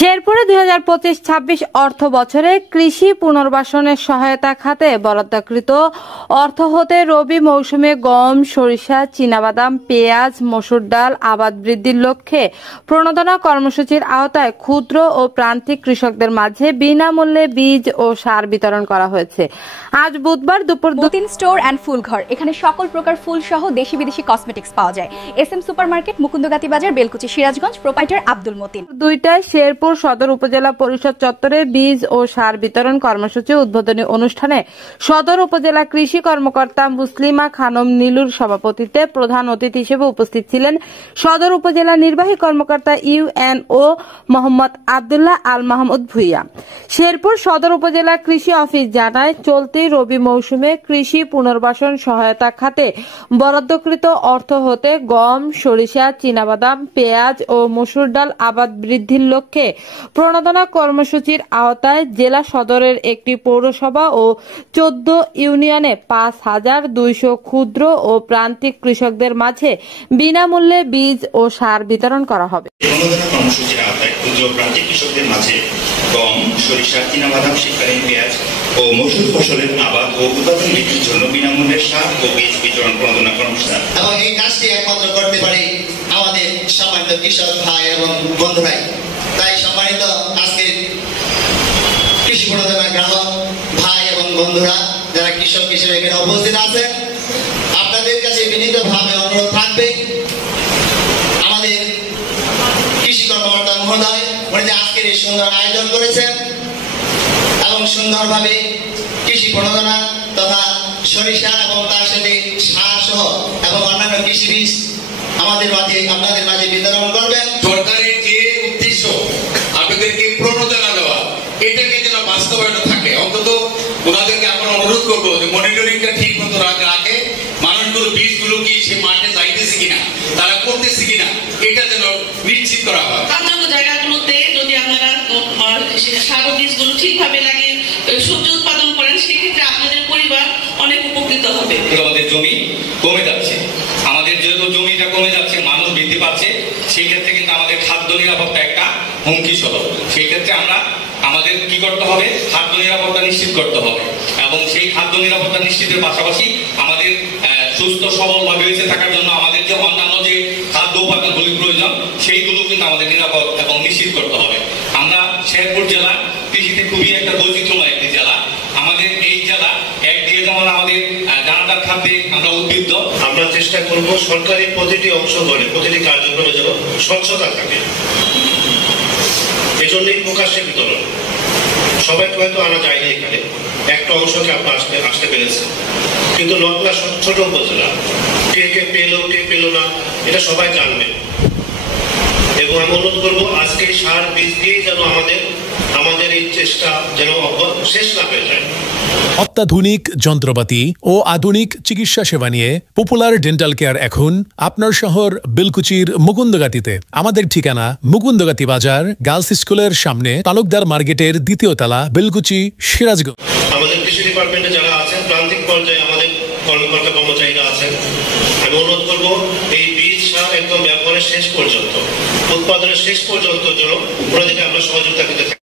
শেরপুরে 2025-26 অর্থ বছরে কৃষি পুনর্বাসনের সহায়তা খাতে বরাদ্দকৃত অর্থ হতে রবি মৌসুমে গম, সরিষা, চীনাবাদাম, পেঁয়াজ, মসুর ডাল আবাদ বৃদ্ধির লক্ষ্যে প্রণোদনা কর্মসূচির আওতায় ক্ষুদ্র ও প্রান্তিক কৃষকদের মাঝে বিনামূল্যে বীজ ও সার বিতরণ করা হয়েছে। আজ বুধবার দুপুর মতিন স্টোর অ্যান্ড ফুলঘর, এখানে সকল প্রকার ফুল সহ দেশি বিদেশি কসমেটিক্স পাওয়া যায়। SM সুপারমার্কেট, মুকুন্দগাতি বাজার, বেলকুচি, সিরাজগঞ্জ। প্রোপাইটার আব্দুল মতিন। দুইটায় শেরপুর সদর উপজেলা পরিষদ চত্বরে বীজ ও সার বিতরণ কর্মসূচি উদ্বোধনী অনুষ্ঠানে সদর উপজেলা কৃষি কর্মকর্তা মুসলিমা খানম নীলুর সভাপতিত্বে প্রধান অতিথি হিসেবে উপস্থিত ছিলেন সদর উপজেলা নির্বাহী কর্মকর্তা UNO মোহাম্মদ আব্দুল্লাহ আল মাহমুদ ভুইয়া। শেরপুর সদর উপজেলা কৃষি অফিস জানায়, চলতি রবি মৌসুমে কৃষি পুনর্বাসন সহায়তা খাতে বরাদ্দকৃত অর্থ হতে গম, সরিষা, চীনাবাদাম, পেঁয়াজ ও মসুর ডাল আবাদ বৃদ্ধির লক্ষ্যে প্রণোদনা কর্মসূচির আওতায় জেলা সদরের একটি পৌরসভা ও 14 ইউনিয়নে 5,200 ক্ষুদ্র ও প্রান্তিক কৃষকদের মাঝে বিনামূল্যে বীজ ও সার বিতরণ করা হবে। প্রণোদনা কর্মসূচির আওতায় ক্ষুদ্র প্রান্তিক কৃষকদের মাঝে গম, সরিষা, চীনাবাদাম, শীতকালীন পেঁয়াজ ও মসুর ফসলের আবাদ ও উৎপাদন বৃদ্ধির জন্য বিনামূল্যে সার ও বীজ বিতরণ প্রণোদনা কর্মসূচি। এবং এই কাজটি একমাত্র করতে পারি আমাদের সম্মানিত কৃষক ভাই এবং বন্ধুরাই। তাই সম্মানিত আজকের কৃষি প্রণোদনা গ্রাহক ভাই এবং বন্ধুরা যারা কৃষক হিসেবে এখানে উপস্থিত আছেন, আপনাদের কাছে বিনীতভাবে অনুরোধ থাকবে, আমাদের কৃষি কর্মকর্তা মহোদয় উনি যে আজকের এই সুন্দর আয়োজন করেছেন এবং সুন্দরভাবে কৃষি প্রণোদনা তথা সরিষা এবং তার সাথে সার সহ এবং অন্যান্য কৃষি বীজ আমাদের মাঝে আপনাদের মাঝে বিতরণ করবেন। সরকারের যে উদ্দেশ্য আপনাদেরকে প্রণোদনা দেওয়া, এটাকে যেন বাস্তবায়ন থাকে, অন্তত ওনাদেরকে আমরা অনুরোধ করবো যে মনিটরিংটা ঠিক মতো রাখে, মানুষগুলো বীজগুলো কি সে মাঠে যাইতেছে কিনা, তারা করতেছে কিনা, এটা যেন নিশ্চিত করা হয়। অন্যান্য জায়গাগুলোতে যদি আপনারা সার বীজগুলো ঠিকভাবে লাগে সবজি উৎপাদন করেন, সেক্ষেত্রে আপনাদের পরিবার অনেক উপকৃত হবে। আমাদের জমি কমে যাচ্ছে, আমাদের যেহেতু জমিটা কমে যাচ্ছে, মানুষ বৃদ্ধি পাচ্ছে, সেই ক্ষেত্রে কিন্তু আমাদের খাদ্য নিরাপত্তা একটা হুমকি স্বরূপ। সেই ক্ষেত্রে আমাদের কি করতে হবে, খাদ্য নিরাপত্তা নিশ্চিত করতে হবে এবং সেই খাদ্য নিরাপত্তা নিশ্চিতের পাশাপাশি আমাদের সুস্থ সবলভাবে বেঁচে থাকার জন্য আমাদের যে অন্যান্য যে খাদ্য উপাদানগুলি প্রয়োজন সেইগুলো কিন্তু আমাদের নিরাপদ এবং নিশ্চিত করতে হবে। আমরা শেরপুর জেলা কৃষিতে খুবই একটা বৈচিত্র্যময় একটি জেলা। আমাদের এই জেলা একদিকে যেমন আমাদের দানাদার খাদ্যে আমরা উদ্বৃত্ত, আমরা চেষ্টা করব সরকারি প্রতিটি অংশগ্রহণে প্রতিটি কার্যক্রমে যেন স্বচ্ছতা থাকে, এজন্যই প্রকাশ্যে বিতরণ। সবাইকে হয়তো আনা যায়নি, এখানে একটা অংশকে আপনার আসতে পেরেছে, কিন্তু নকলা ছোট উপজেলা, কে পেলো না এটা সবাই জানবে। এবং আমি অনুরোধ করবো আজকে সার বীজ দিয়েই যেন আমাদের এই চেষ্টা যেন শেষ না হয়ে যায়। অত্যাধুনিক যন্ত্রপাতি ও আধুনিক চিকিৎসা সেবা নিয়ে পপুলার ডেন্টাল কেয়ার এখন আপনার শহর বেলকুচির মুকুন্দগাতিতে। আমাদের ঠিকানা মুকুন্দগাতি বাজার, গার্লস স্কুলের সামনে, তালুকদার মার্কেটের 2য় তলা, বেলকুচি, সিরাজগঞ্জ। আমাদের কৃষি ডিপার্টমেন্টে যারা আছেন, প্রান্তিক পর্যায়ে আমাদের কর্মকর্তা কর্মচারীরা আছেন, আমি অনুরোধ করবো এই বীজ সার একদম ব্যবহারের শেষ পর্যন্ত, উৎপাদনের শেষ পর্যন্ত যেন ওনাদেরকে আমরা সহযোগিতা করতে থাকি।